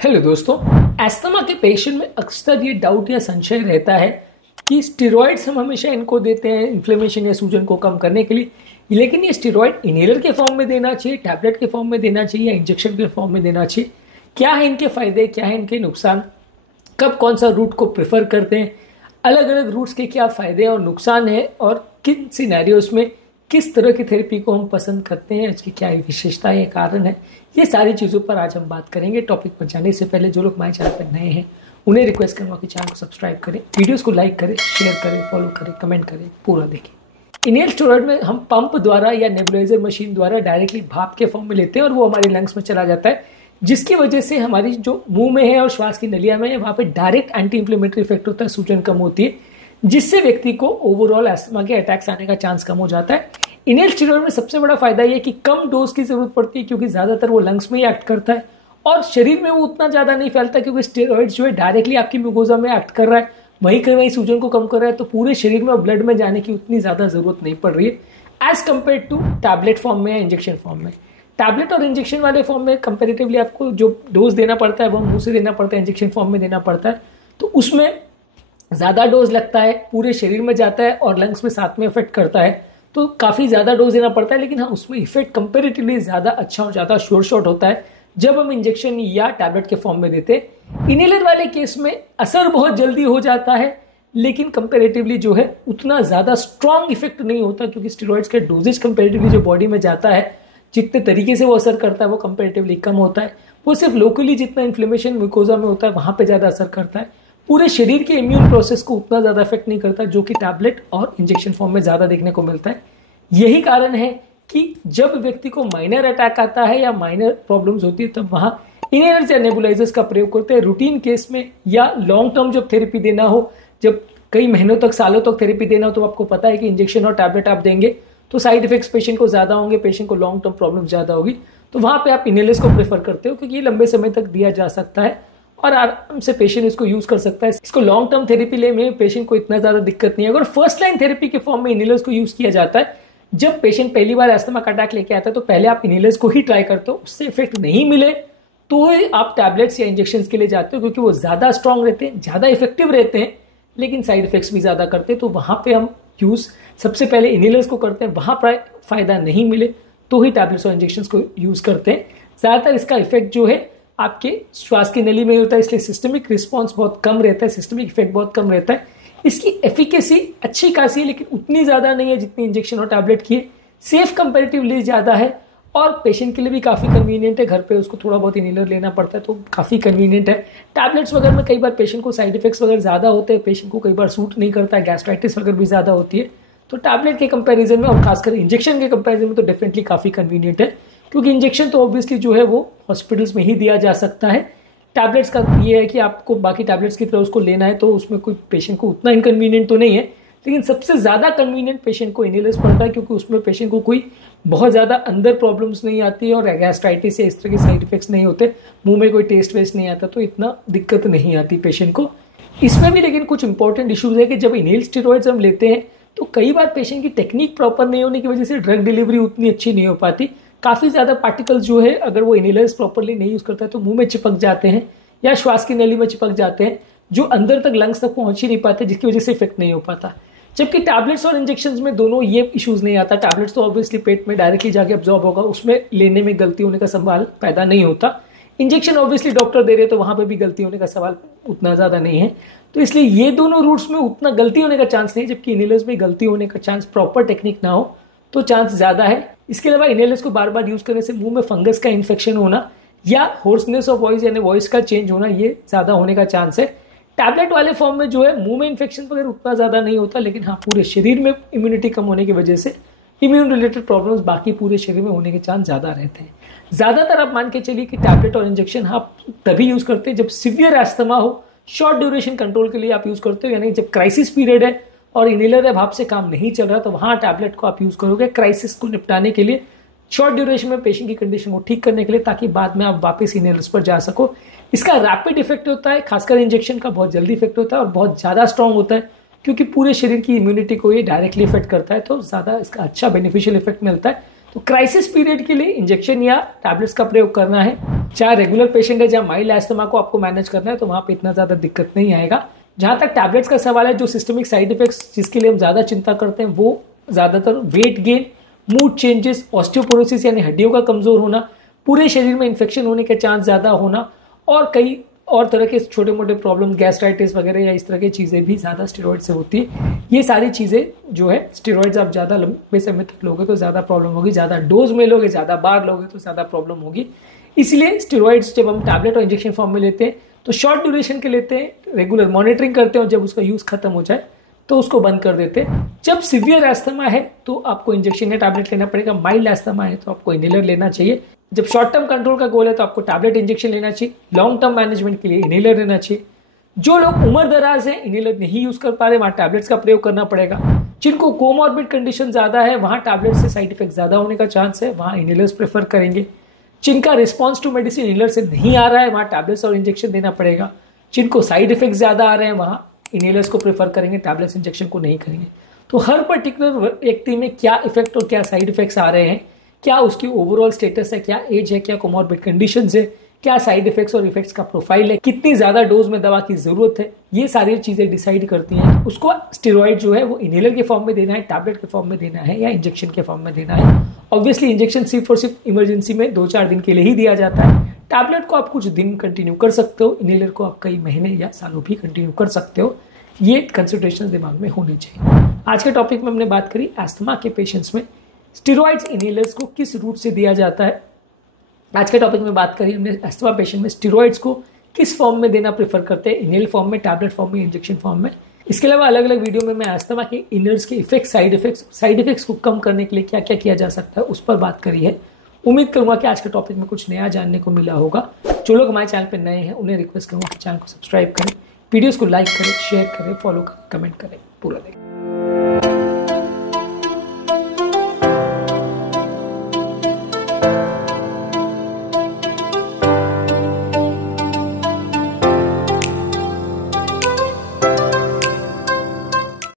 Hello दोस्तों, asthma के patient में अक्सर ये डाउट या संशय रहता है कि स्टेरॉइड्स हम हमेशा इनको देते हैं इन्फ्लेमेशन या सूजन को कम करने के लिए, लेकिन ये स्टेरॉइड इनहेलर के फॉर्म में देना चाहिए, टैबलेट के फॉर्म में देना चाहिए या इंजेक्शन के फॉर्म में देना चाहिए। क्या है इनके फायदे, क्या है इनके नुकसान, कब कौन सा रूट को प्रेफर करते हैं, अलग अलग रूट्स के क्या फायदे और नुकसान है और किन सिनेरियोज में किस तरह की थेरेपी को हम पसंद करते हैं, इसकी क्या विशेषता है, कारण है, ये सारी चीज़ों पर आज हम बात करेंगे। टॉपिक पर जाने से पहले जो लोग हमारे चैनल पर नए हैं उन्हें रिक्वेस्ट करूँगा कि चैनल को सब्सक्राइब करें, वीडियोस को लाइक करें, शेयर करें, फॉलो करें, कमेंट करें, पूरा देखें। इनहेल स्टेरॉइड में हम पंप द्वारा या नेबुलाइजर मशीन द्वारा डायरेक्टली भाप के फॉर्म में लेते हैं और वो हमारे लंग्स में चला जाता है, जिसकी वजह से हमारी जो मुंह में है और श्वास की नलिया में है वहाँ पे डायरेक्ट एंटी इन्फ्लेमेटरी इफेक्ट होता है, सूजन कम होती है, जिससे व्यक्ति को ओवरऑल एस्थमा के अटैक्स आने का चांस कम हो जाता है। इनहेल स्टेरॉइड में सबसे बड़ा फायदा ये है कि कम डोज की जरूरत पड़ती है, क्योंकि ज्यादातर वो लंग्स में ही एक्ट करता है और शरीर में वो उतना ज्यादा नहीं फैलता, क्योंकि स्टेरॉइड जो है डायरेक्टली आपकी म्यूकोजा में एक्ट कर रहा है, वहीं कहीं वहीं सूजन को कम कर रहा है, तो पूरे शरीर में और ब्लड में जाने की उतनी ज्यादा जरूरत नहीं पड़ रही है as compare to tablet form में या इंजेक्शन फॉर्म में। टैबलेट और इंजेक्शन वाले फॉर्म में कंपेरेटिवली आपको जो डोज देना पड़ता है वो मुंह से देना पड़ता है, इंजेक्शन फॉर्म में देना पड़ता है, तो उसमें ज़्यादा डोज लगता है, पूरे शरीर में जाता है और लंग्स में साथ में इफेक्ट करता है, तो काफ़ी ज़्यादा डोज देना पड़ता है। लेकिन हाँ, उसमें इफेक्ट कंपेरेटिवली ज़्यादा अच्छा और ज़्यादा श्योर शॉट होता है जब हम इंजेक्शन या टैबलेट के फॉर्म में देते हैं। इनहेलर वाले केस में असर बहुत जल्दी हो जाता है, लेकिन कंपेरेटिवली जो है उतना ज़्यादा स्ट्रॉन्ग इफेक्ट नहीं होता, क्योंकि स्टेरॉइड्स का डोजेज कंपेरेटिवली जो बॉडी में जाता है, जितने तरीके से वो असर करता है वो कंपेरेटिवली कम होता है। वो सिर्फ लोकली जितना इन्फ्लेमेशन म्यूकोजा में होता है वहाँ पे ज़्यादा असर करता है, पूरे शरीर के इम्यून प्रोसेस को उतना ज़्यादा इफेक्ट नहीं करता, जो कि टैबलेट और इंजेक्शन फॉर्म में ज़्यादा देखने को मिलता है। यही कारण है कि जब व्यक्ति को माइनर अटैक आता है या माइनर प्रॉब्लम्स होती है तब वहाँ इनहेलर्स या नेबुलाइजर्स का प्रयोग करते हैं। रूटीन केस में या लॉन्ग टर्म जब थेरेपी देना हो, जब कई महीनों तक सालों तक थेरेपी देना हो, तो आपको पता है कि इंजेक्शन और टैबलेट आप देंगे तो साइड इफेक्ट्स पेशेंट को ज़्यादा होंगे, पेशेंट को लॉन्ग टर्म प्रॉब्लम ज़्यादा होगी, तो वहाँ पे आप इनहेलर्स को प्रेफर करते हो, क्योंकि ये लंबे समय तक दिया जा सकता है और आराम से पेशेंट इसको यूज कर सकता है। इसको लॉन्ग टर्म थेरेपी ले में पेशेंट को इतना ज्यादा दिक्कत नहीं है। अगर फर्स्ट लाइन थेरेपी के फॉर्म में इनहेलर्स को यूज किया जाता है, जब पेशेंट पहली बार एस्थमा का अटैक लेके आता है तो पहले आप इनहेलर्स को ही ट्राई करते हो, उससे इफेक्ट नहीं मिले तो आप टैबलेट्स या इंजेक्शन के लिए जाते हो, क्योंकि वो ज्यादा स्ट्रॉन्ग रहते हैं, ज्यादा इफेक्टिव रहते हैं, लेकिन साइड इफेक्ट्स भी ज्यादा करते हैं। तो वहां पे हम यूज सबसे पहले इनहेलर्स को करते हैं, वहां पर फायदा नहीं मिले तो ही टैबलेट्स और इंजेक्शन को यूज करते हैं। ज्यादातर इसका इफेक्ट जो है आपके श्वास की नली में होता है, इसलिए सिस्टमिक रिस्पॉन्स बहुत कम रहता है, सिस्टमिक इफेक्ट बहुत कम रहता है। इसकी एफिकेसी अच्छी खासी है, लेकिन उतनी ज़्यादा नहीं है जितनी इंजेक्शन और टैबलेट की है। सेफ कंपेरेटिवली ज़्यादा है और पेशेंट के लिए भी काफ़ी कन्वीनियंट है। घर पे उसको थोड़ा बहुत इनहेलर लेना पड़ता है तो काफ़ी कन्वीनियंट है। टैबलेट्स वगैरह में कई बार पेशेंट को साइड इफेक्ट्स वगैरह ज़्यादा होते हैं, पेशेंट को कई बार सूट नहीं करता है, गैस्ट्राइटिस वगैरह भी ज़्यादा होती है, तो टैबलेट के कंपेरिजन में और खासकर इंजेक्शन के कंपेरिजन में तो डेफिनेटली काफ़ी कन्वीनियंट है, क्योंकि इंजेक्शन तो ऑब्वियसली जो है वो हॉस्पिटल्स में ही दिया जा सकता है। टैबलेट्स का ये है कि आपको बाकी टैबलेट्स की तरह उसको लेना है, तो उसमें कोई पेशेंट को उतना इनकन्वीनियंट तो नहीं है, लेकिन सबसे ज़्यादा कन्वीनियंट पेशेंट को इनहेलर्स पड़ता है, क्योंकि उसमें पेशेंट को कोई बहुत ज़्यादा अंदर प्रॉब्लम्स नहीं आती है और गैस्ट्राइटिस या इस तरह के साइड इफेक्ट्स नहीं होते, मुंह में कोई टेस्ट वेस्ट नहीं आता, तो इतना दिक्कत नहीं आती पेशेंट को। इसमें भी लेकिन कुछ इंपॉर्टेंट इशूज़ है कि जब इनहेल स्टेरॉइड्स हम लेते हैं तो कई बार पेशेंट की टेक्निक प्रॉपर नहीं होने की वजह से ड्रग डिलीवरी उतनी अच्छी नहीं हो पाती। काफ़ी ज़्यादा पार्टिकल्स जो है अगर वो इनहेलर्स प्रॉपरली नहीं यूज़ करता है तो मुंह में चिपक जाते हैं या श्वास की नली में चिपक जाते हैं, जो अंदर तक लंग्स तक पहुंच ही नहीं पाते, जिसकी वजह से इफेक्ट नहीं हो पाता। जबकि टैबलेट्स और इंजेक्शंस में दोनों ये इश्यूज नहीं आता। टैबलेट्स तो ऑब्वियसली पेट में डायरेक्टली जाके अब्जॉर्ब होगा, उसमें लेने में गलती होने का सवाल पैदा नहीं होता। इंजेक्शन ऑब्वियसली डॉक्टर दे रहे हैं तो वहाँ पर भी गलती होने का सवाल उतना ज़्यादा नहीं है, तो इसलिए ये दोनों रूट्स में उतना गलती होने का चांस नहीं है। जबकि इनहेलर्स में गलती होने का चांस, प्रॉपर टेक्निक ना हो तो चांस ज़्यादा है। इसके अलावा इनहेलर्स को बार बार यूज़ करने से मुंह में फंगस का इन्फेक्शन होना या होर्सनेस ऑफ वॉइस यानी वॉइस का चेंज होना, ये ज़्यादा होने का चांस है। टैबलेट वाले फॉर्म में जो है मुंह में इन्फेक्शन वगैरह उतना ज़्यादा नहीं होता, लेकिन हाँ पूरे शरीर में इम्यूनिटी कम होने की वजह से इम्यून रिलेटेड प्रॉब्लम्स बाकी पूरे शरीर में होने के चांस ज़्यादा रहते हैं। ज़्यादातर आप मान के चलिए कि टैबलेट और इंजेक्शन आप तभी यूज़ करते हैं जब सीवियर एस्थमा हो, शॉर्ट ड्यूरेशन कंट्रोल के लिए आप यूज़ करते हो, यानी जब क्राइसिस पीरियड है और इनहेलर है भाप से काम नहीं चल रहा, तो वहाँ टैबलेट को आप यूज़ करोगे क्राइसिस को निपटाने के लिए, शॉर्ट ड्यूरेशन में पेशेंट की कंडीशन को ठीक करने के लिए, ताकि बाद में आप वापस इनहेलर्स पर जा सको। इसका रैपिड इफेक्ट होता है, खासकर इंजेक्शन का बहुत जल्दी इफेक्ट होता है और बहुत ज़्यादा स्ट्रॉन्ग होता है, क्योंकि पूरे शरीर की इम्यूनिटी को ये डायरेक्टली इफेक्ट करता है, तो ज़्यादा इसका अच्छा बेनिफिशियल इफेक्ट मिलता है। तो क्राइसिस पीरियड के लिए इंजेक्शन या टैबलेट्स का प्रयोग करना है चाहे रेगुलर पेशेंट है, जहाँ माइल्ड एस्थमा को आपको मैनेज करना है, तो वहाँ पे इतना ज़्यादा दिक्कत नहीं आएगा। जहाँ तक टैबलेट्स का सवाल है, जो सिस्टमिक साइड इफेक्ट्स जिसके लिए हम ज़्यादा चिंता करते हैं वो ज़्यादातर weight gain, mood changes, osteoporosis यानी हड्डियों का कमज़ोर होना, पूरे शरीर में इन्फेक्शन होने के चांस ज़्यादा होना, और कई और तरह के छोटे मोटे प्रॉब्लम, गैस्ट्राइटिस वगैरह या इस तरह की चीज़ें भी ज़्यादा स्टेरॉइड से होती है। ये सारी चीज़ें जो है स्टेरॉइड्स आप ज़्यादा लंबे समय तक लोगे तो ज़्यादा प्रॉब्लम होगी, ज़्यादा डोज में लोगे, ज़्यादा बार लोगे तो ज़्यादा प्रॉब्लम होगी। इसलिए स्टेरॉइड्स जब हम टैबलेट और इंजेक्शन फॉर्म में लेते हैं तो शॉर्ट ड्यूरेशन के लेते हैं, रेगुलर मॉनिटरिंग करते हैं, और जब उसका यूज़ खत्म हो जाए तो उसको बंद कर देते हैं। जब सीवियर एस्थमा है तो आपको इंजेक्शन या टैबलेट लेना पड़ेगा, माइल्ड एस्थमा है तो आपको इनहेलर लेना चाहिए। जब शॉर्ट टर्म कंट्रोल का गोल है तो आपको टैबलेट इंजेक्शन लेना चाहिए, लॉन्ग टर्म मैनेजमेंट के लिए इनहेलर लेना चाहिए। जो लोग उम्र दराज है, इनहेलर नहीं यूज कर पा रहे, वहां टैबलेट्स का प्रयोग करना पड़ेगा। जिनको कोमॉर्बिड कंडीशन ज्यादा है, वहां टैबलेट से साइड इफेक्ट ज्यादा होने का चांस है, वहां इनहेलर्स प्रेफर करेंगे। जिनका रिस्पॉन्स टू मेडिसिन इनहेलर से नहीं आ रहा है, वहां टैबलेट्स और इंजेक्शन देना पड़ेगा। जिनको साइड इफेक्ट ज्यादा आ रहे हैं, वहां इनहेलर्स को प्रेफर करेंगे, टैबलेट्स इंजेक्शन को नहीं करेंगे। तो हर पर्टिकुलर व्यक्ति में क्या इफेक्ट और क्या साइड इफेक्ट्स आ रहे हैं, क्या उसकी ओवरऑल स्टेटस है, क्या एज है, क्या कोमॉर्बिड कंडीशंस है, क्या साइड इफेक्ट्स और इफेक्ट्स का प्रोफाइल है, कितनी ज्यादा डोज में दवा की जरूरत है, ये सारी चीजें डिसाइड करती हैं उसको स्टेरॉइड जो है वो इनहेलर के फॉर्म में देना है, टैबलेट के फॉर्म में देना है, या इंजेक्शन के फॉर्म में देना है। ऑब्वियसली इंजेक्शन सिर्फ और सिर्फ इमरजेंसी में 2-4 दिन के लिए ही दिया जाता है। टैबलेट को आप कुछ दिन कंटिन्यू कर सकते हो, इनहेलर को आप कई महीने या सालों भी कंटिन्यू कर सकते हो। ये कंसिडरेशन दिमाग में होने चाहिए। आज के टॉपिक में हमने बात करी एस्थमा के पेशेंट्स में स्टेरॉइड्स इनहेलर्स को किस रूट से दिया जाता है। आज के टॉपिक में बात करी हमने एस्थमा पेशेंट में स्टेरॉइड्स को किस फॉर्म में देना प्रेफर करते हैं, इनहेल फॉर्म में, टैबलेट फॉर्म में, इंजेक्शन फॉर्म में। इसके अलावा अलग अलग वीडियो में मैं एस्थमा के इनहेलर्स के इफेक्ट, साइड इफेक्ट्स को कम करने के लिए क्या क्या किया जा सकता है उस पर बात करी है। उम्मीद करूंगा कि आज के टॉपिक में कुछ नया जानने को मिला होगा। जो लोग हमारे चैनल पर नए हैं उन्हें रिक्वेस्ट करूंगा कि चैनल को सब्सक्राइब करें, वीडियोस को लाइक करें, शेयर करें, फॉलो करें, कमेंट करें, पूरा देखें।